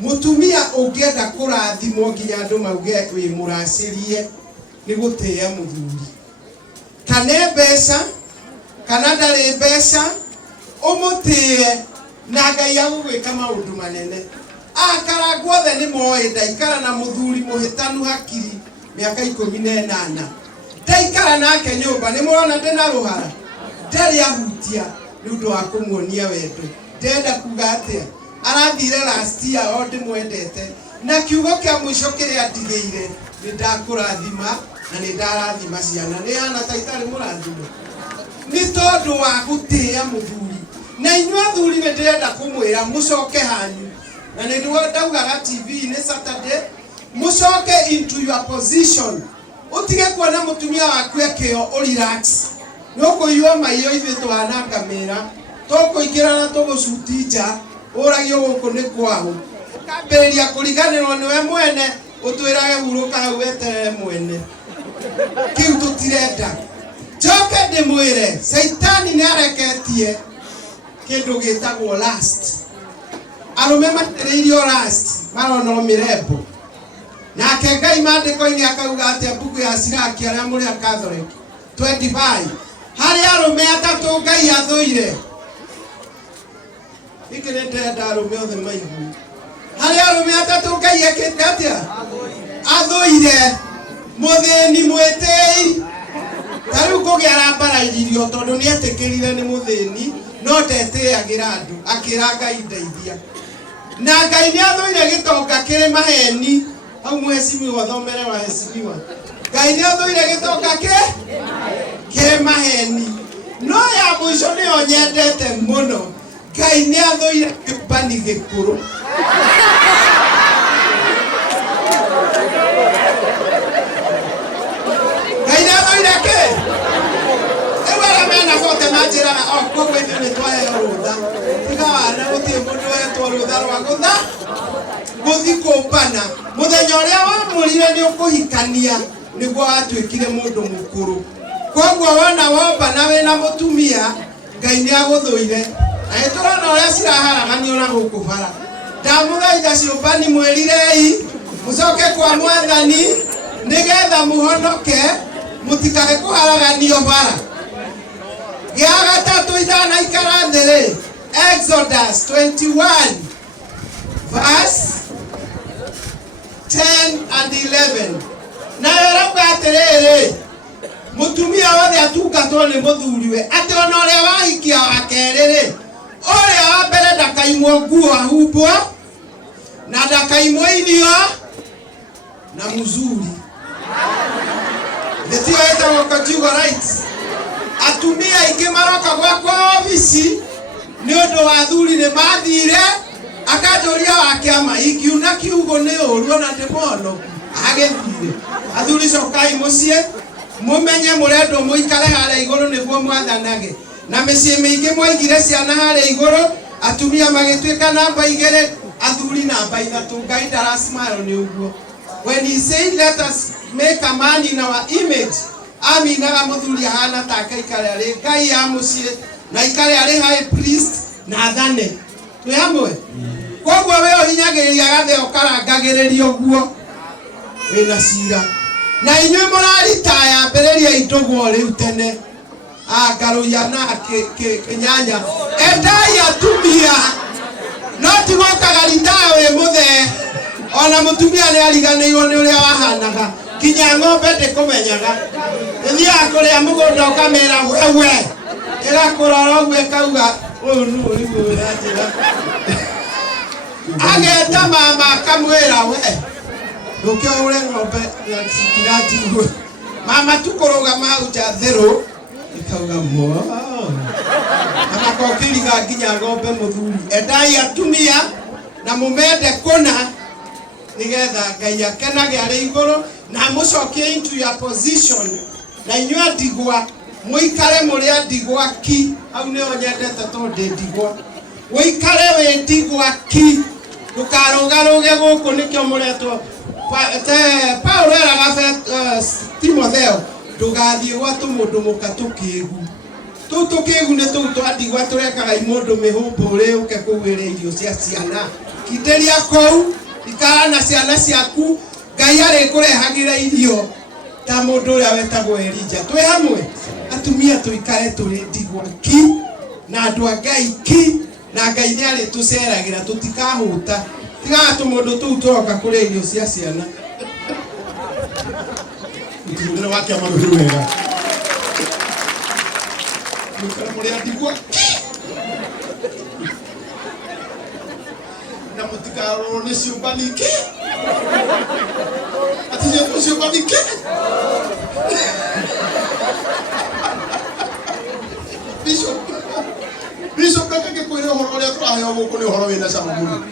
mutumia ungienda kurathimwo nginya andu mauge wi muracirie ni gutia muthuri kana mbeca kana ndari mbeca umutie na Ngai agugwika maundu manene. Akarangwo the ni moe ndaikara na muthuri muhitanu hakiri miaka 18 ndaikara nake nyumba ni muona ndina ruhara ndari ahutia ni undu wa kumuonia wendo ndenda kuga atia arathire last year o ndimwendete na kiugo kia mwisho kiria ndigire ni ndakurathima na ni ndarathima ciana ni ana taitari murathima ni tondu wa gutia muthuri na inyua thuri ni ndenda kumwira mucoke hanyu na ni ndaugaga TV ni Saturday mucoke into your position utige kuona mutumia waku ekio relax nukuiywa maiyo ithe twana kamera tukuikira na tugucutija uragio guku ni kwao kamberia kuriganirwo niwe mwene utwirage huruka hau eterere mwene kiu tutirenda joke ndimwire Saitani ni areketie kindu gitagwo last arume material last marono mirembo nake Ngai mandiko-ini akauga atia buku ya Siraki aria muri a Catholic 25 hari arume atatu Ngai athuire ikire ndenda arume othe maigu hari arume atatu Ngai ekite atia athuire muthini mwitei tariu kugiara barairio tondu ni etikirire ni muthini no ndetiagira andu akira Ngai ndeithia na Ngai ni athuire gitonga kiri maheni au mwesimiwa thomere wa hesimiwa Ngai ni athuire gitonga kiri maheni no ya mwisho ni onyendete muno Ngai ni athuire kibani gikuru Ngai ni athuire ke ewara mena fote majira na kwa kwethe twae rutha tigawana utie mundu etwa rutha rwa gutha guthi kumbana muthenya uria wamurire ni ukuhikania niguo atwikire mundu mukuru kogwo wona wombana wina mutumia Ngai ni aguthuire na iturona uria ciraharaganio na guku bara ndamuthaitha ciumbani mwirirei mucoke kwa Mwathani nigetha muhonoke mutikage kuharaganio bara gia gatatu ithana ikara thiri Exodus 21 verse 10 and 11 na yorauga atiriri mutumia wothe atungatwo ni muthuriwe ati ona uria wahikia wakeriri uria wa mbere ndakaimwo nguo ahumbwo na ndakaimwo irio na muzuri thitio etagwo conjugal rights atumia ingi maroka gwakwa obici ni undu wa thuri ni mathire akajoria wakiama ingiuna kiugo ni uru na ndimono agethire athuri cokai mucie mumenye murendo muikare haria iguru niguo mwathanage na micii mingi mwaigire ciana haria iguru atumia magitwika namba 2 athuri namba 3 Ngai ndarasmile ni uguo when he said let us make a man in our image aminaga muthuri hana ta ikare ari Ngai ya mucie na ikare ari high priest na thane twi hamwe kogwo we ohinyagiriria gathe ukarangagiririo guo wina cira na inywe muraritaya mbereria indugwo riu tene ngaruya na kinyanya endai atumia no tigokaga ritaya wi muthe ona mutumia ni ariganirwo ni uria wahanaga kinya ng'ombe ndikumenyaga ithia kuria mugunda ukamera wewe irakurora uguo ikauga uyu nu urigu uratira ageta mama akamwira we ndukio ure ng'ombe sitiratigwo mama tukuruga mauja theru ikauga mo ama kokiriga nginya ng'ombe muthuri endai atumia na mumende kuna nigetha Ngai akenage ari iguru na mucokie into your position na inyua ndigwa muikare muria ndigwa ki au ni onyendete tondu ndigwa muikare we ndigwa ki tukarugaruge guku nikio muretwo Paulo eraga Timotheo ndugathie gwa tumundu mukatukigu tukigu ni tu twandigwa turekaga imundu mihumbu uri uke kuwire irio cia ciana Kiteria kou ikara na ciana ciaku Ngai ari kurehagira irio ta mundu uria wetagwo Elija. Twi hamwe atumia tuikare turi ndigwa ki na andu a Ngai ki na Ngai ni ari tuceragira tutikahuta tiga tu mundu tu turoka kuri irio cia ciana Mutire wake amaruhiru wega mukara muri ndigwa na mutikaro ni ciumbani ki atiye tu ciumbani ki Bishop kaka ke kwire horo uria turaheyo guku ni horo wina cama muno